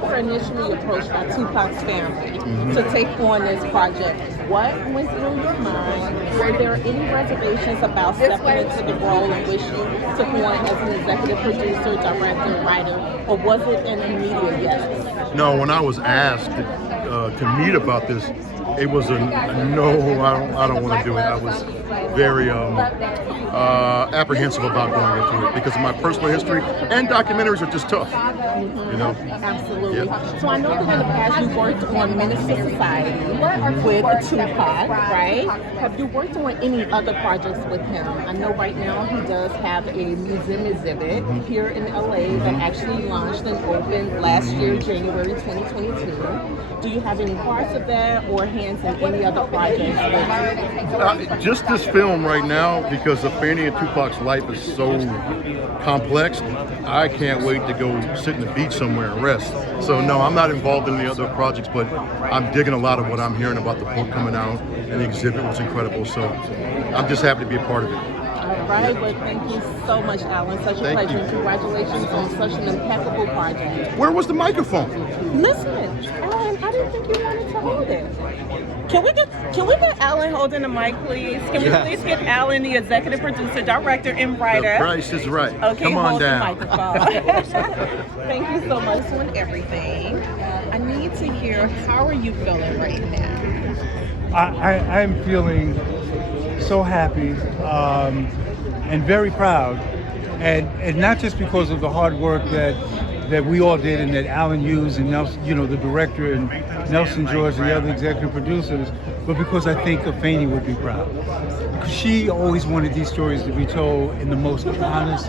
were initially approached by Tupac's family to take on this project, what went through your mind? Were there any reservations about stepping into the role in which you took on as an executive producer, director, writer, or was it an immediate yes? No, when I was asked to meet about this, it was a no, I don't want to do it. I was very apprehensive about going into it because of my personal history, and documentaries are just tough, you know? Absolutely. Yeah. So I know that in the past you worked on Minister Society with Tupac, right? Have you worked on any other projects with him? I know right now he does have a museum exhibit here in LA that actually launched and opened last year, January 2022. Do you have any parts of that or hands in any other projects? Just this film right now, because Afeni and Tupac's life is so complex, I can't wait to go sit in the beach somewhere and rest. So no, I'm not involved in the other projects, but I'm digging a lot of what I'm hearing about the book coming out, and the exhibit was incredible. So I'm just happy to be a part of it. All right, well, thank you so much, Alan. Such a pleasure. Congratulations on such an impeccable project. Where was the microphone? Listen, Alan, I didn't think you wanted to hold it. Can we get Alan holding the mic, please? Can we please get Alan, the executive producer, director, and writer? The price is right. Okay, come on hold down. the microphone. Thank you so much on everything. I need to hear, how are you feeling right now? I'm feeling so happy and very proud, and not just because of the hard work that we all did, and that Alan Hughes and Nelson, the director, and Nelson George and the other executive producers, but because I think Afeni would be proud. Because she always wanted these stories to be told in the most honest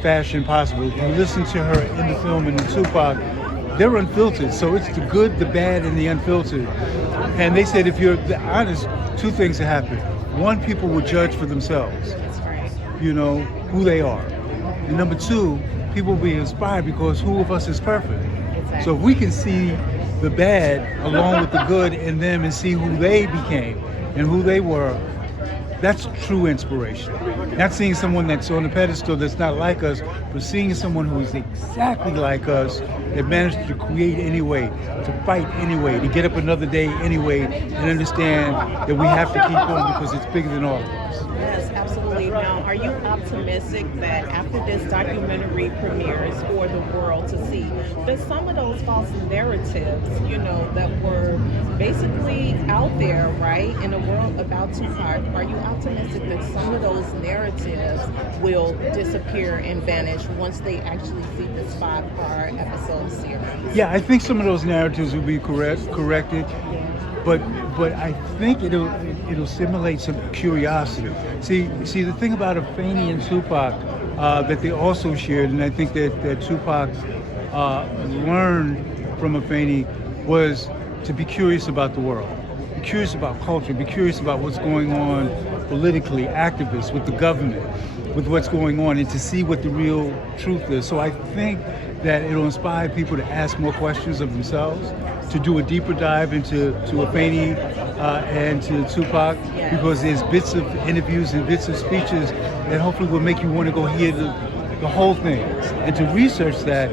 fashion possible. If you listen to her in the film and in Tupac, they're unfiltered. So it's the good, the bad, and the unfiltered. And they said if you're honest, two things will happen. One, people will judge for themselves, who they are. And number two, people will be inspired because who of us is perfect? So if we can see the bad along with the good in them and see who they became and who they were, that's true inspiration. Not seeing someone that's on a pedestal that's not like us, but seeing someone who is exactly like us, that managed to create anyway, to fight anyway, to get up another day anyway, and understand that we have to keep going because it's bigger than all of us. Yes, absolutely. Now, are you optimistic that after this documentary premieres for the world to see, that some of those false narratives, that were basically out there, right, in the world about Tupac, are you optimistic that some of those narratives will disappear and vanish once they actually see this 5-part episode series? Yeah, I think some of those narratives will be corrected. But I think it'll stimulate some curiosity. See, the thing about Afeni and Tupac that they also shared, and I think that Tupac learned from Afeni, was to be curious about the world, be curious about culture, be curious about what's going on politically, activists, with the government, with what's going on, and to see what the real truth is. So I think that it'll inspire people to ask more questions of themselves, to do a deeper dive into Afeni and to Tupac, because there's bits of interviews and bits of speeches that hopefully will make you want to go hear the whole thing and to research that.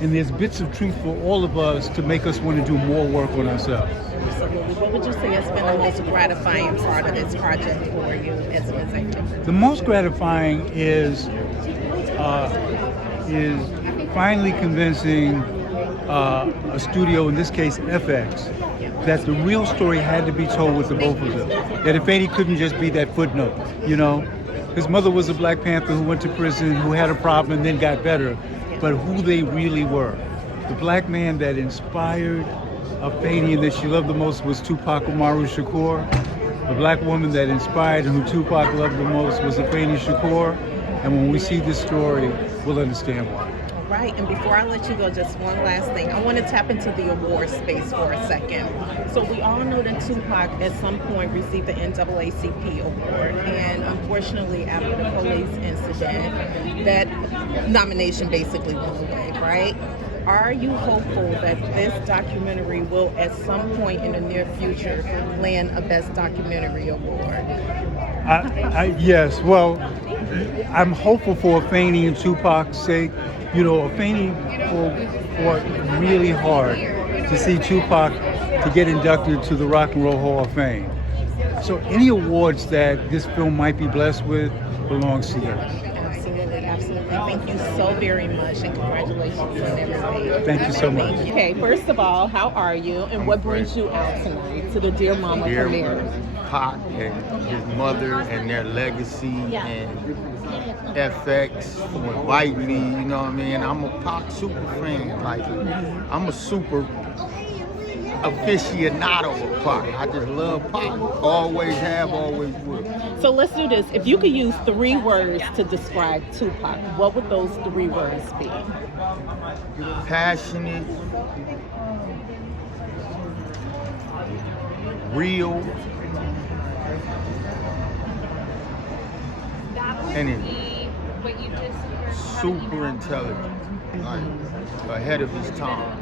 And there's bits of truth for all of us to make us want to do more work on ourselves. Absolutely. What would you say has been the most gratifying part of this project for you as an executive? The most gratifying is finally convincing a studio, in this case FX, that the real story had to be told with the both of them. That Afeni couldn't just be that footnote, His mother was a Black Panther who went to prison, who had a problem and then got better, but who they really were. The black man that inspired Afeni and that she loved the most was Tupac Shakur. The black woman that inspired and who Tupac loved the most was Afeni Shakur. And when we see this story, we'll understand why. Right, and before I let you go, just one last thing. I want to tap into the award space for a second. So we all know that Tupac at some point received the NAACP award, and unfortunately after the police incident, that nomination basically went away, right? Are you hopeful that this documentary will at some point in the near future land a Best Documentary Award? Yes, well, I'm hopeful for Afeni and Tupac's sake, You know, Afeni fought really hard to see Tupac to get inducted to the Rock and Roll Hall of Fame. So any awards that this film might be blessed with belongs to them. Absolutely, absolutely. Thank you so very much, and congratulations on everything. Thank you so much. Okay, first of all, how are you, and what brings you out tonight to the Dear Mama Dear premiere? Pac and his mother and their legacy, and FX for inviting me, you know what I mean? I'm a Pac super fan. Like, I'm a super aficionado of Pac. I just love Pac. Always have, always will. So let's do this. If you could use 3 words to describe Tupac, what would those 3 words be? Passionate, real, and super intelligent, like ahead of his time.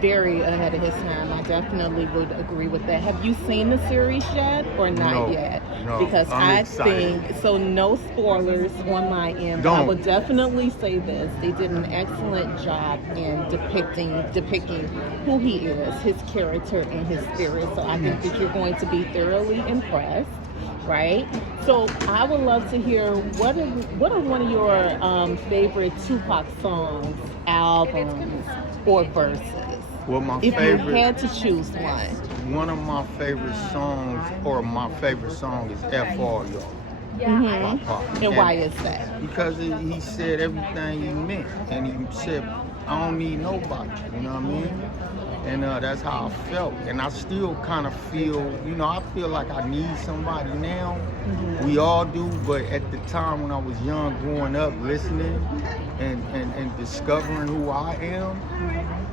Very ahead of his time. I definitely would agree with that. Have you seen the series yet or not No, yet? no, Because I'm I excited. think, so no spoilers on my end, but I Don't. would definitely say this. They did an excellent job in depicting who he is, his character and his spirit. So I think that you're going to be thoroughly impressed. Right? So I would love to hear what are one of your favorite Tupac songs, albums, or verses? Well, my If you favorite, had to choose one of my favorite songs, or my favorite song is F All Y'all. by Pac. And why is that? Because he said everything he meant, and he said, I don't need nobody, you know what I mean? And that's how I felt. And I still kind of feel, I feel like I need somebody now. We all do, but at the time when I was young, growing up, listening and discovering who I am,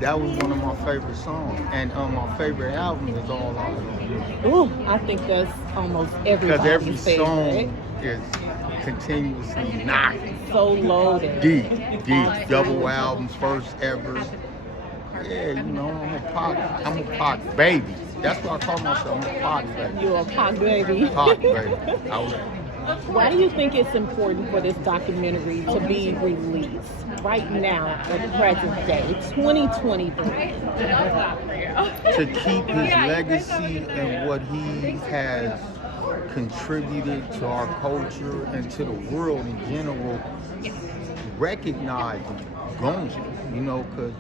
that was one of my favorite songs. And my favorite album is All I Know. Ooh, I think that's almost Because every everybody's favorite. song is continuously knocking. So loaded. Deep, Absolutely. double album, first ever. Yeah, I'm a Pac baby. That's what I call myself. I'm a Pac baby. You're a Pac baby. Pac baby. Why do you think it's important for this documentary to be released right now, at present day, 2023? To keep his legacy and what he has contributed to our culture and to the world in general, recognized and going, because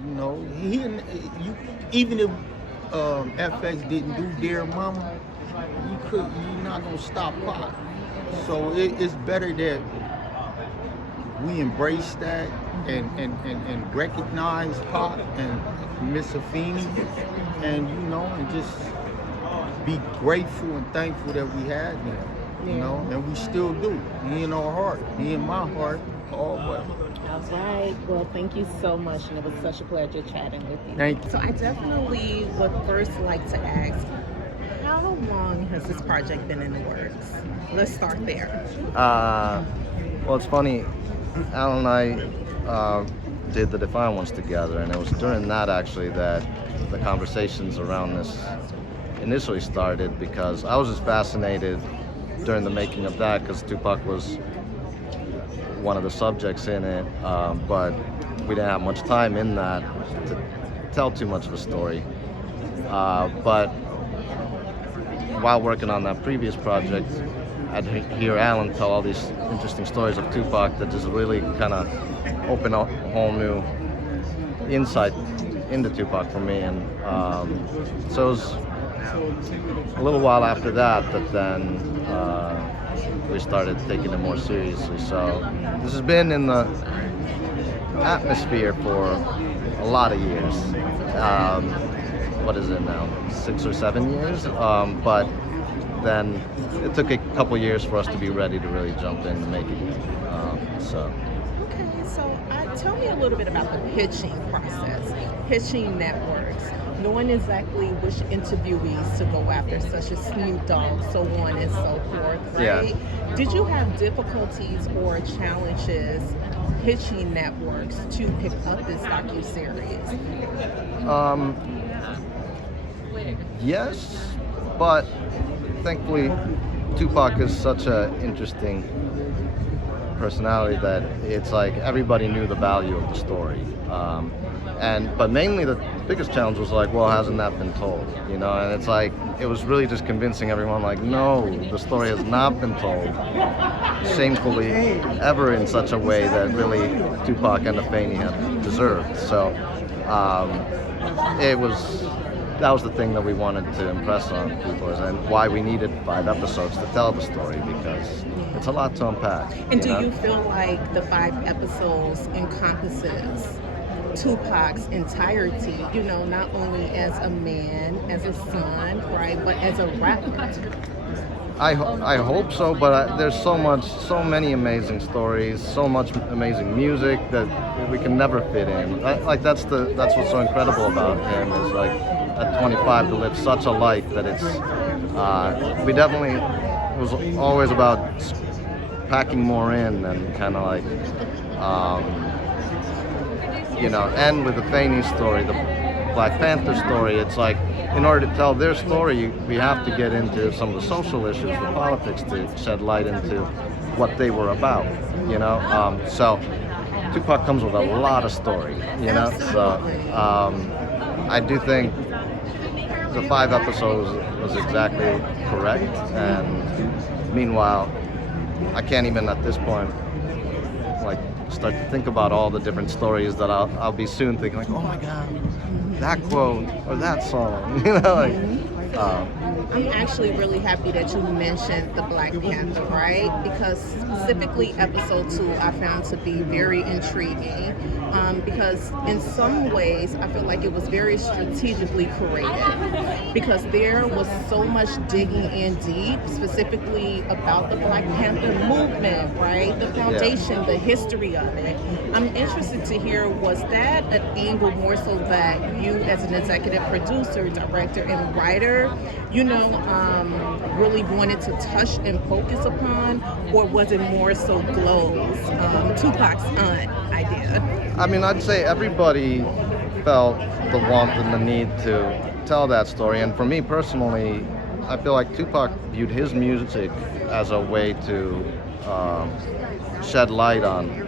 even if FX didn't do Dear Mama, you're not gonna stop Pac. So it's better that we embrace that and recognize Pac and Miss Afeni, and just be grateful and thankful that we had him, and we still do. He in our heart, he in my heart, always. All right. Well, thank you so much, and it was such a pleasure chatting with you. Thank you. So I definitely would first like to ask, how long has this project been in the works? Let's start there. Well, it's funny. Alan and I did the Define ones together, and it was during that actually that the conversations around this initially started, because I was just fascinated during the making of that because Tupac was one of the subjects in it, but we didn't have much time in that to tell too much of a story. But while working on that previous project, I'd hear Alan tell all these interesting stories of Tupac that just really kind of opened up a whole new insight into Tupac for me. And so it was a little while after that then we started taking it more seriously. So this has been in the atmosphere for a lot of years. What is it now? 6 or 7 years? But then it took a couple years for us to be ready to really jump in and make it. Okay, so tell me a little bit about the pitching process, pitching networks, knowing exactly which interviewees to go after, such as Snoop Dogg, so on and so forth, right? Yeah. Did you have difficulties or challenges pitching networks to pick up this docuseries? Yes, but thankfully Tupac is such an interesting personality that it's like everybody knew the value of the story. But mainly the biggest challenge was like, well, hasn't that been told? You know, and it's like, it was really just convincing everyone like, no, the story has not been told shamefully ever in such a way that really Tupac and Afeni have deserved. So that was the thing that we wanted to impress on people, and why we needed 5 episodes to tell the story, because it's a lot to unpack. And do you feel like the 5 episodes encompasses Tupac's entirety, you know, not only as a man, as a son, right, but as a rapper? I hope so, but there's so many amazing stories, so much amazing music that we can never fit in. That's what's so incredible about him, is like at 25 to live such a life that it's it was always about packing more in and kind of like you know. And with the Afeni story, the Black Panther story, it's like, in order to tell their story, we have to get into some of the social issues, the politics, to shed light into what they were about, you know. So Tupac comes with a lot of story, you know. So I do think the 5 episodes was exactly correct. And meanwhile, I can't even at this point like start to think about all the different stories that I'll be soon thinking like, oh my God, that quote or that song, you know, like. I'm actually really happy that you mentioned the Black Panther, right? Because specifically episode 2 I found to be very intriguing, because in some ways I feel like it was very strategically created, because there was so much digging in deep, specifically about the Black Panther movement, right? The foundation, the history of it. I'm interested to hear, was that an angle more so that you as an executive producer, director, and writer, you know, really wanted to touch and focus upon, or was it more so Glow's, Tupac's aunt idea? I mean, I'd say everybody felt the want and the need to tell that story, and for me personally, I feel like Tupac viewed his music as a way to shed light on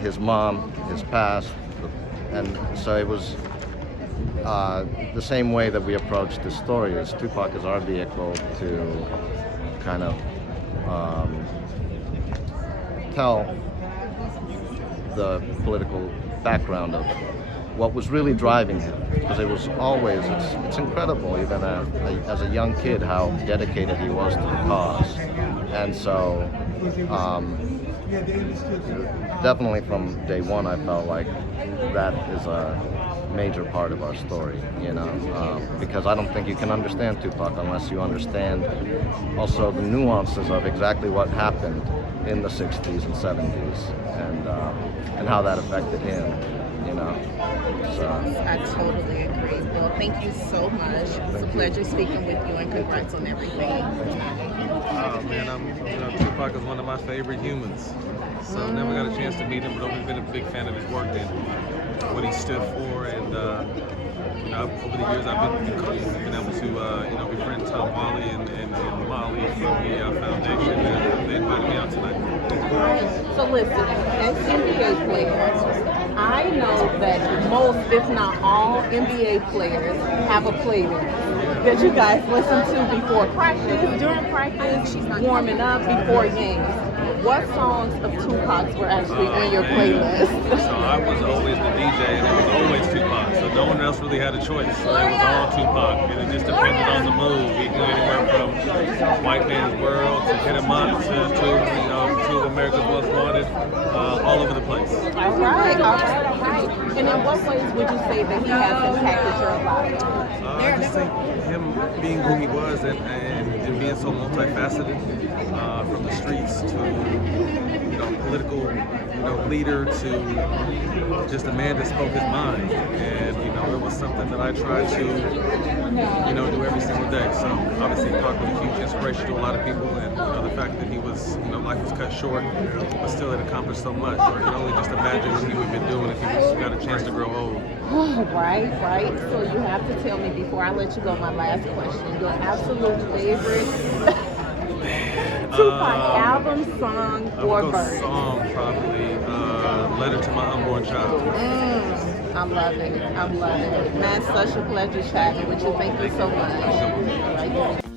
his mom, his past, and so it was the same way that we approach this story. Is Tupac is our vehicle to kind of tell the political background of what was really driving him, because it was always, it's incredible even as a young kid how dedicated he was to the cause. And so definitely from day one I felt like that is a major part of our story, you know, because I don't think you can understand Tupac unless you understand also the nuances of exactly what happened in the 60s and 70s, and how that affected him, you know. So I totally agree. Well, thank you so much. It's a pleasure speaking with you, and congrats on everything. Oh man, Tupac is one of my favorite humans. So I've never got a chance to meet him, but I've always been a big fan of his work and what he stood for. And you know, over the years, I've been able to befriend Tom Wally and Molly from the foundation, and they invited me out tonight. So listen, as NBA players, I know that most, if not all, NBA players have a playlist that you guys listen to before practice, during practice, warming up, before games. What songs of Tupac's were actually on your playlist? So I was always the DJ, and it was always Tupac. So no one else really had a choice. So it was all Tupac, and it just depended on the mood. We could go anywhere from White Man's World to Hit 'Em Up to America's Most Wanted, all over the place. All right. And in what ways would you say that he has impacted your life? I just think him being who he was and being so multifaceted, from the streets to political leader to just a man that spoke his mind, and it was something that I tried to do every single day. So obviously Pac was a huge inspiration to a lot of people, and the fact that he was life was cut short, but still had accomplished so much. I can only just imagine what he would have been doing if he got a chance to grow old. Right. So you have to tell me before I let you go, my last question, your absolute favorite Tupac album, song, or I would go verse? song probably. Letter to My Unborn Child. I'm loving it. I'm loving it. Man, such a pleasure chatting with you. Thank you so much.